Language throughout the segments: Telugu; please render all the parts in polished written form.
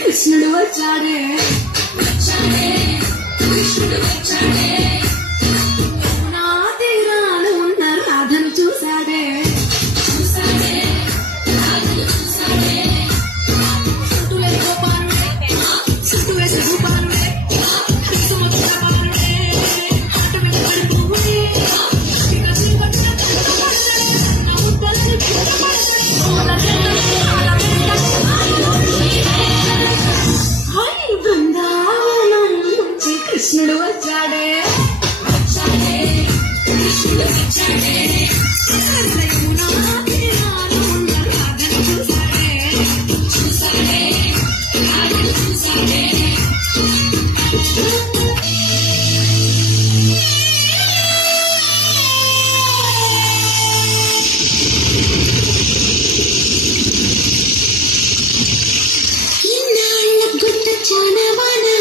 కృష్ణుడు వచ్చాడే కృష్ణుడు వచ్చాడే నా తీరాలు ఉన్న రాధను చూశాడే చుట్టూలే గోపాలుడే చుట్టూలే గోపాలుడే సముద్ర పాలుడే ఆట మీద పడిపోయి నా ముద్దలని కృష్ణుడు వచ్చాడే కృష్ణుడు వచ్చాడే చూసాడే చూసాడే ఇన్నాళ్ళ గుర్తు చానవానా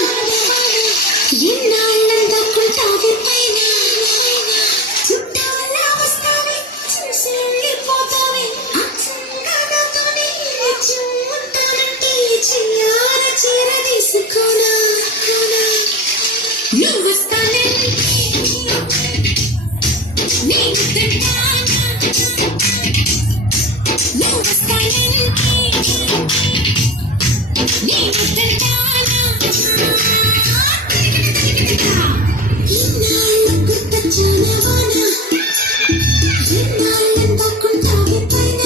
ఎన్నాళ్ళంతా కుంటావి పైన చుట్టాలా వస్తావి చూసి వెళ్ళిపోతావి అచ్చంగానే ఉంటానంటే చెయ్యాల చీర తీసుకోనా నువ్వు వస్తానే నేను తింటానా నువ్వు వస్తానే నేను తింటానా ఇన్నాళ్ళ గుర్తు చానవానా ఎన్నాళ్ళంతా కుంటావి పైన